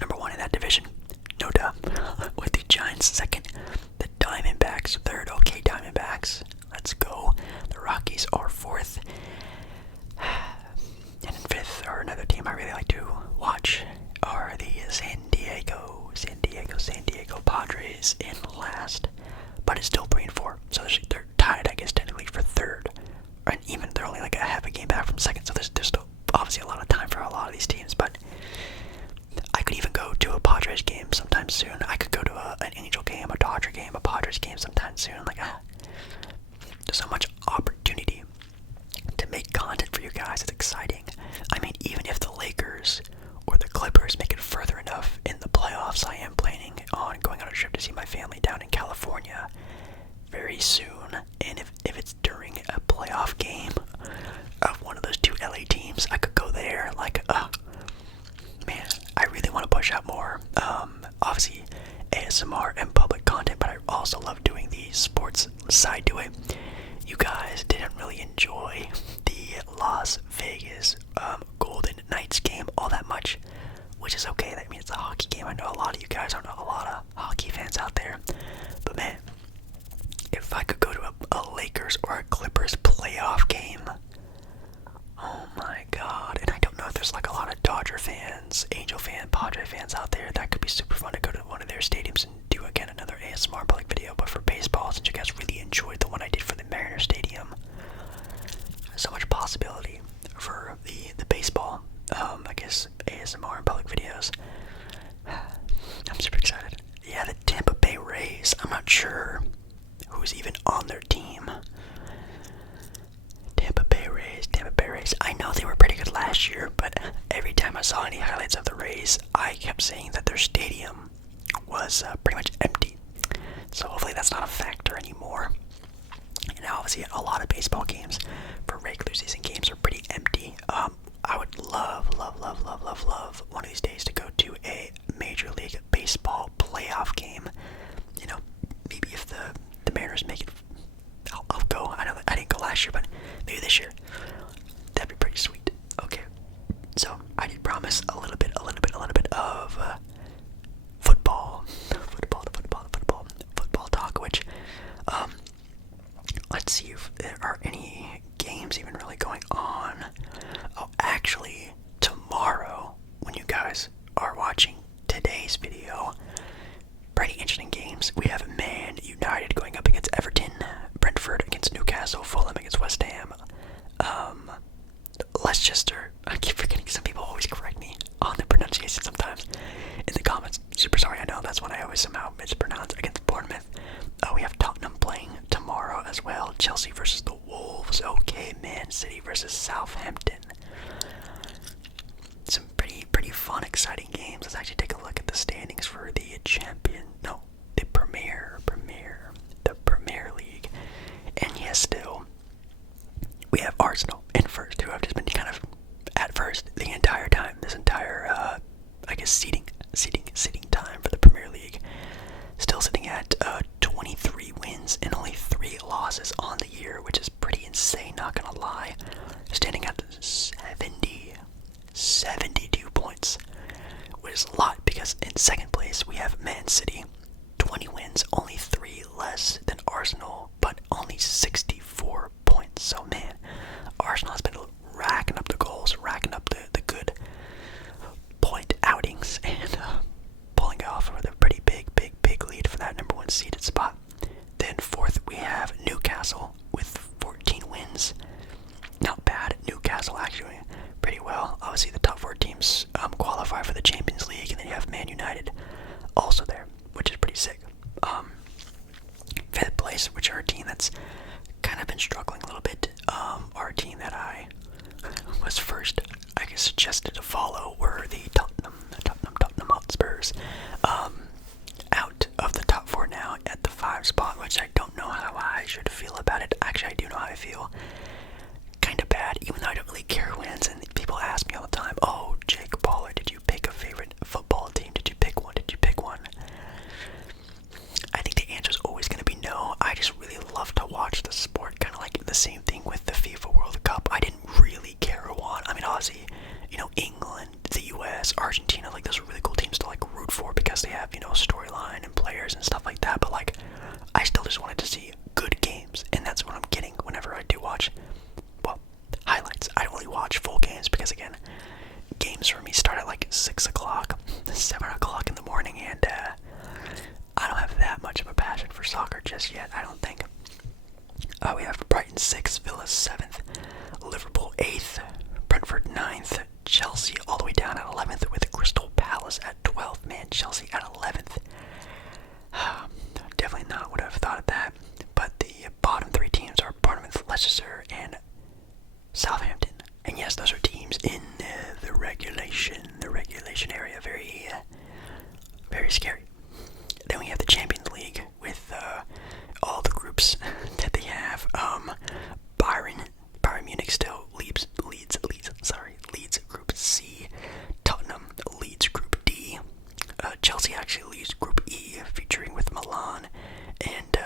Number one in that division, no doubt, with the Giants second, the Diamondbacks third. Okay, Diamondbacks, let's go. The Rockies are fourth. And in fifth, or another team I really like to watch, are the San Diego Padres in last. But it's still 3 and 4, so they're tied, I guess, technically for third. And even they're only like a half a game back from second, so there's still obviously a lot of time for a lot of these teams. But I could even go to a Padres game sometime soon. I could go to an Angel game, a Dodger game, a Padres game sometime soon. There's so much opportunity to make content for you guys. It's exciting. I mean, even if the Lakers or the Clippers make it further enough in the playoffs, I am planning on going on a trip to see my family down in California very soon. And if it's during a playoff game of one of those two LA teams, I could go there. Man, I really want to push out more. Obviously, ASMR and public content, but I also love doing the sports side to it. You guys didn't really enjoy the Las Vegas Golden Knights game all that much, which is okay. I mean, it's a hockey game. I know a lot of you guys are not a lot of hockey fans out there, but man, if I could go to a Lakers or a Clippers playoff game, oh my god. And I don't know if there's like a lot of Dodger fans, Angel fan, Padre fans out there. That could be super fun to go to one of their stadiums and do again another ASMR public video. But for baseball, since you guys really enjoyed the one I did for the Mariner Stadium, so much possibility for the baseball, I guess, ASMR and public videos. I'm super excited. Yeah, the Tampa Bay Rays. I'm not sure who's even on their team. Tampa Bay Rays. I know they were pretty good last year, but every time I saw any highlights of the Rays, I kept saying that their stadium was pretty much empty. So hopefully that's not a factor anymore. And obviously a lot of baseball games for regular season games are pretty empty. I would love one of these days to go to a Major League Baseball playoff game. You know, maybe if the Mariners make it, I'll go. I know that I didn't go last year, but maybe this year. That'd be pretty sweet. Okay, so I did promise a little bit of football talk, which let's see if there are any games even really going on. Oh, actually, tomorrow, when you guys are watching today's video, pretty interesting games. We have Man United going up against Everton, Brentford against Newcastle, Fulham against West Ham, Leicester. I keep forgetting, some people always correct me on the pronunciation sometimes in the comments. Super sorry, I know that's one I always somehow mispronounce, against Bournemouth. We have Tottenham playing tomorrow as well. Chelsea versus the Wolves. Okay, Man City versus Southampton. Some pretty fun, exciting games. Let's actually take a look at the standings for the Premier League. And yes, still, we have Arsenal in first, who have just been kind of at first the entire time. This entire, seating time for the Premier League. Still sitting at 23 wins and only 3 losses on the year, which is pretty insane, not gonna lie. Standing at 72 points, which is a lot, because in second place we have Man City, 20 wins, only 3 less than Arsenal, but only 64 points. So man, Arsenal has been racking up the goals, racking up the good obviously the top 4 teams qualify for the Champions League, and then you have Man United also there, which is pretty sick. 5th place, which are a team that's kind of been struggling a little bit, are a team that I was first, I guess, suggested to follow, were the Tottenham Hotspurs. Out of the top 4 now at the 5 spot, which I don't know how I should feel about it. Actually, I do know how I feel. Kind of bad, even though I don't really care who wins. And people ask me all the time, "Oh, Jake Baller, did you pick a favorite football team? Did you pick one? Did you pick one?" I think the answer is always going to be no. I just really love to watch the sport. Kind of like the same thing with the FIFA World Cup. I didn't really care who won. I mean, obviously, England, the US, Argentina, like those are really cool teams to like root for because they have, storyline and players and stuff like that. But like, I still just wanted to see good games, and that's what I'm getting whenever I do watch, well, highlights. I don't really watch full games because, again, games for me start at like 6 o'clock, 7 o'clock in the morning, and I don't have that much of a passion for soccer just yet, I don't think. We have Brighton 6th, Villa 7th, Liverpool 8th, Brentford 9th, Chelsea all the way down at 11th, with Crystal Palace at 12th. Man, Chelsea at 11th. Definitely not what I've thought of that. But the bottom 3 teams are Bournemouth, Leicester, and Southampton. And yes, those are teams in the regulation area. Very, very scary. Then we have the Champions League with all the groups that they have. Bayern Munich still leads Group C. Tottenham leads Group D. Chelsea actually leads Group E, featuring with Milan and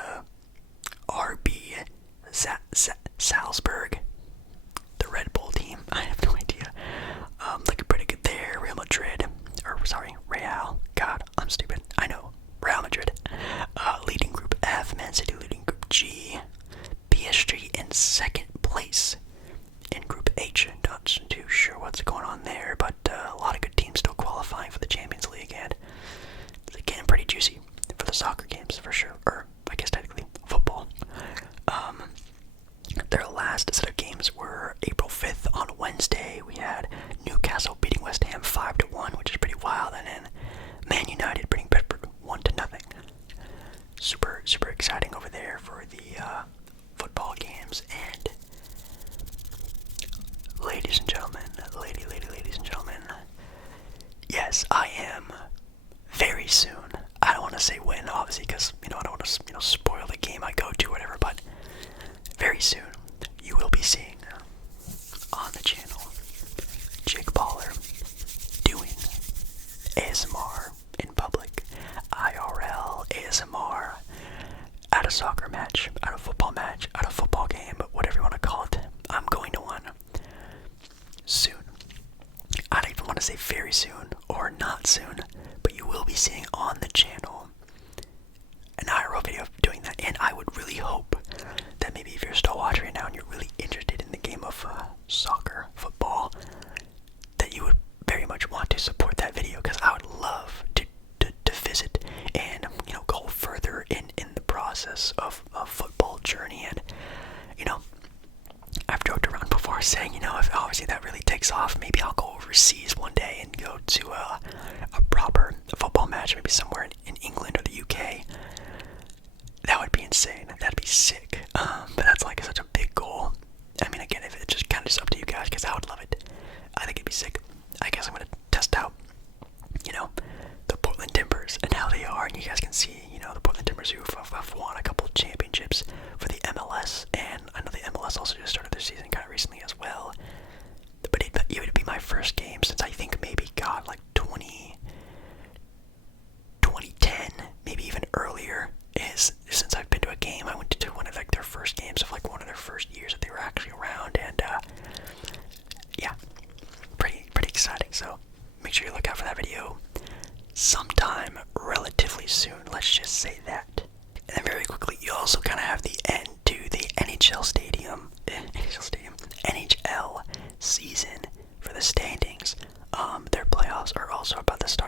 RB Salzburg, the Red Bull team. I have no idea. Looking pretty good there. Real. God, I'm stupid. I know. Real Madrid leading Group F. Man City leading Group G. PSG in 2nd place in Group H. Not too sure what's going on there, but a lot of good teams still qualifying for the Champions League, and it's getting pretty juicy for the soccer games for sure, or I guess technically football. Their last set of games were April 5th on Wednesday. We had Newcastle beating West Ham 5-1, which is pretty wild, and then Man United beating Bedford 1-0. Super, super exciting over there for the football games. And ladies and gentlemen, ladies and gentlemen, yes, I am very soon. I don't want to say when, obviously, because I don't want to spoil the game I go to, whatever. But very soon, you will be seeing on the channel Jake Baller doing ASMR in public, IRL ASMR at a soccer match, at a football match, at a football game, whatever you want to call it. I'm going to one soon. I don't even want to say very soon or not soon, but you will be seeing on the channel an IRL video of doing that. And I would really hope that maybe if you're still watching right now and you're really interested in the game of soccer, football, that you would very much want to support that video, because I would love to visit and go further in the process of a football journey. And I've joked around before saying, if obviously that really takes off, maybe I'll go overseas one day and go to a proper football match, maybe somewhere in England or the UK. That would be insane. That'd be sick. But that's like such a big goal. I mean, again, if it's just kind of just up to you guys, because I would love it. I think it'd be sick. I guess I'm gonna test out, the Portland Timbers and how they are, and you guys can see, the Portland Timbers who have won a couple championships for the MLS, and I know the MLS also just started their season kind of recently as well. But it would be my first game since I think maybe, God, like 2010, maybe even earlier, is since I've been to a game. I went to one of their first games of one of their first years that they were actually around, and yeah, pretty exciting. So make sure you look out for that video sometime relatively soon. Let's just say that. And then very quickly, you also kind of have the end to the NHL season for the standings. Their playoffs are also about to start.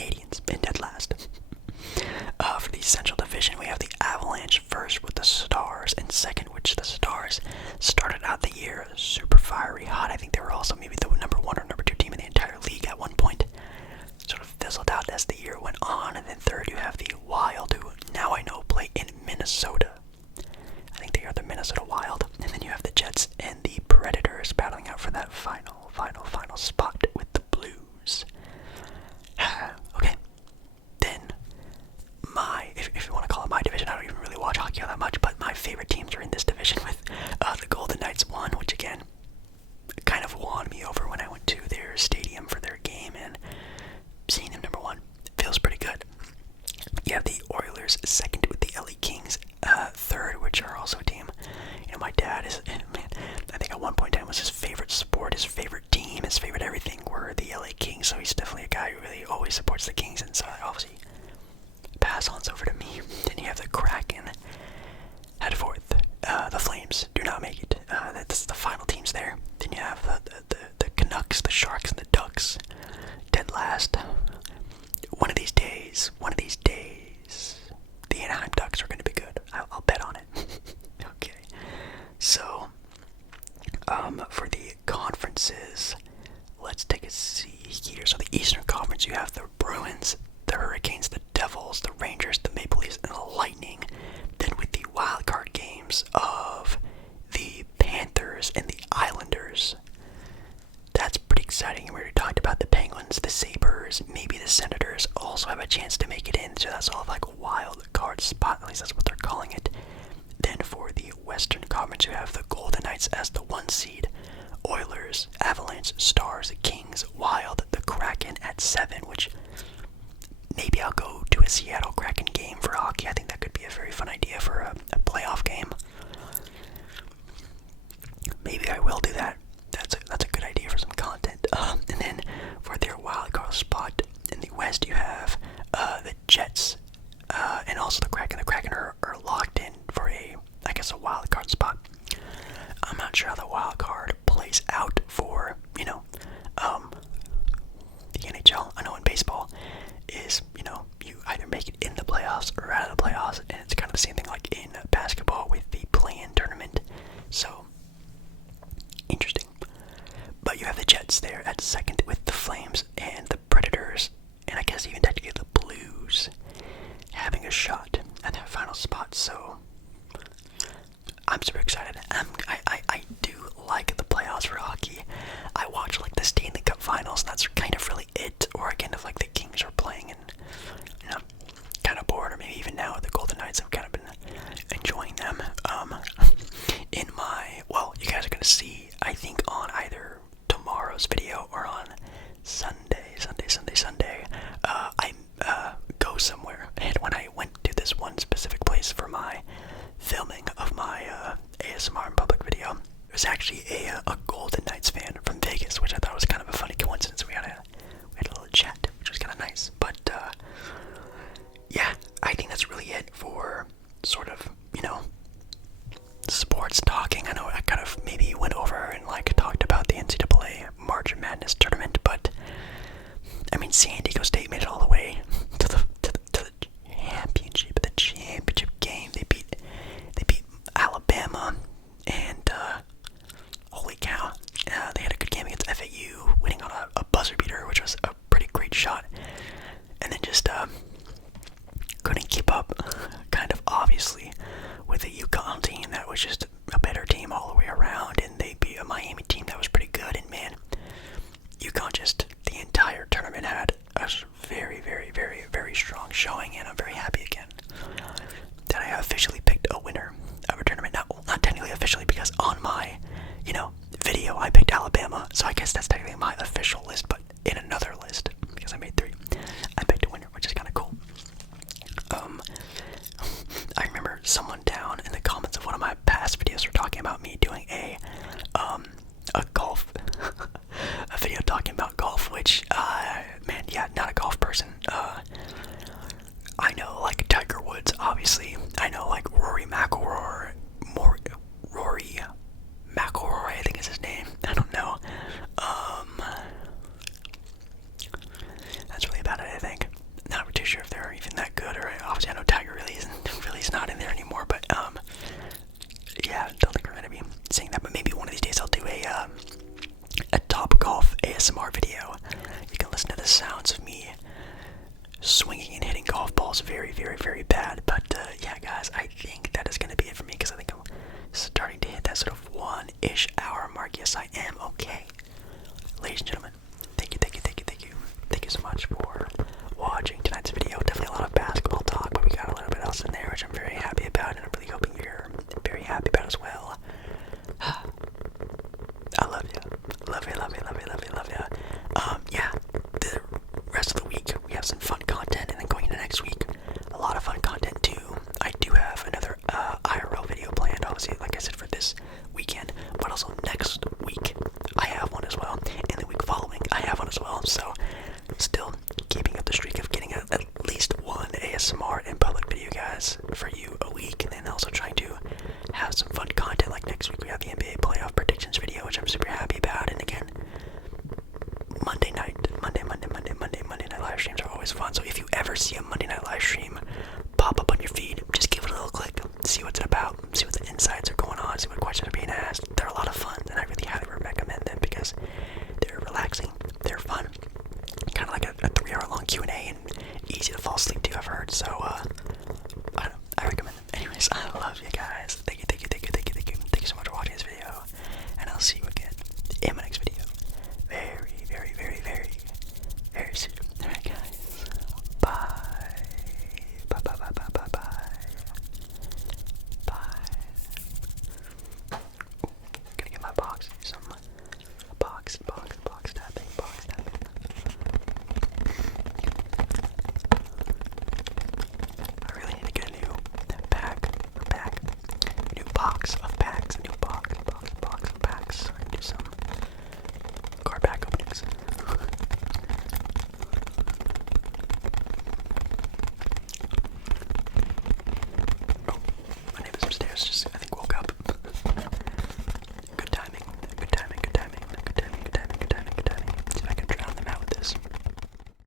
Canadians in dead last. For the Central Division, we have the Avalanche first with the Stars, and second, which the Stars started out the year super fiery hot. I think they were also maybe the number 1 or number 2 team in the entire league at one point. Sort of fizzled out as the year went on. And then third, you have the Wild, who now I know play in Minnesota. I think they are the Minnesota Wild. And then you have the Jets and the Predators battling out for that final spot with the Blues. Okay, then if you want to call it my division, I don't even really watch hockey all that much, but my favorite teams are in this division with the Golden Knights won, which again kind of won me over when I went to their stadium for their game, and seeing them number 1 feels pretty good. You have the Oilers second with the LA Kings third, which are also a team. You know, my dad is, man, I think at one point in time was his favorite sport, his favorite team, his favorite everything were the LA Kings, so he's definitely a guy who really always supports the Kings, and so obviously pass on over to me. Then you have the Kraken at fourth. The Flames do not make it. That's the final teams there. Then you have the Canucks, the Sharks, and the Ducks dead last. One of these days, the Anaheim Ducks are going to be good. I'll bet on it. Okay. So, for the conferences, let's take a see here. So the Eastern Conference, you have the Bruins, the Hurricanes, the Devils, the Rangers, the Maple Leafs, and the Lightning. Then with the wild card games of the Panthers and the Islanders, that's pretty exciting. We already talked about the Penguins, the Sabres, maybe the Senators also have a chance to make it in. So that's all like a wild card spot, at least that's what they're calling it. Then for the Western Conference, you have the Golden Knights as the 1 seed, Oilers, Avalanche, Stars, Kings, Wild, the Kraken at 7, which maybe I'll go to a Seattle Kraken game for hockey. I think that could be a very fun idea for a playoff game. Maybe I will do that. That's a good idea for some content. And then for their wild card spot in the West, you have the Jets and also the Kraken. The Kraken are locked in for a wild card spot. I'm not sure how the wild card plays out for the NHL. I know in baseball is you either make it in the playoffs or out of the playoffs, and it's kind of the same thing like in basketball with the play-in tournament. So interesting. But you have the Jets there at second with the Flames and the Predators, and I guess even technically the Blues having a shot at that final spot. So I'm super excited. I do like the playoffs for hockey. I watch like the Stanley Cup Finals, and that's kind of really it. Or again, if like the Kings are playing and kind of bored, or maybe even now the Golden Knights, I've kind of been enjoying them. You guys are gonna see, I think on either tomorrow's video or on Sunday. I go somewhere, and when I went to this one specific place for my filming of my ASMR in public video, it was actually a Golden Knights fan from Vegas, which I thought was kind of a funny coincidence. We had a little chat, which was kind of nice. But yeah, I think that's really it for sort of sports talking. I know I kind of maybe went over and like talked about the NCAA March Madness tournament, but I mean San Diego State made it all the way to the championship game. They beat Alabama, and holy cow, they had a good game against FAU, winning on a buzzer beater, which was a pretty great shot. And then just couldn't keep up, kind of obviously, with a UConn team that was just a better team all the way around, and they beat a Miami team that was pretty good. And man, UConn just the entire tournament had a very, swinging and hitting golf balls very, very, very bad. But yeah, guys, I think that is going to be it for me because I think I'm starting to hit that sort of 1-ish hour mark. Yes, I am. Okay. Ladies and gentlemen, thank you, thank you, thank you, thank you. Thank you so much for watching tonight's video. Definitely a lot of basketball talk, but we got a little bit else in there, which I'm very happy about, and I'm really hoping you're very happy about as well. I love you. Love you, love you, love you, love you, love you. Yeah, the rest of the week, we have some fun content, and then going into next week, a lot of fun content too. I do have another IRL video planned, obviously, like I said, for this weekend, but also next week, I have one as well, and the week following, I have one as well, so still keeping up the streak of getting at least one ASMR in public video, guys, for you a week, and then also trying to have some fun content. Like next week we have the NBA playoff predictions video, which I'm super happy about, and again, Monday night live streams are always fun. So if you ever see a Monday night live stream pop up on your feed, just give it a little click, see what's about, see what the insights are going on, see what questions are being asked. They're a lot of fun, and I really highly recommend them because they're relaxing, they're fun, kind of like a 3-hour long Q&A, and easy to fall asleep to, I've heard. So I recommend them. Anyways, I love you guys. Thank you, thank you, thank you, thank you, thank you, thank you so much for watching this video, and I'll see you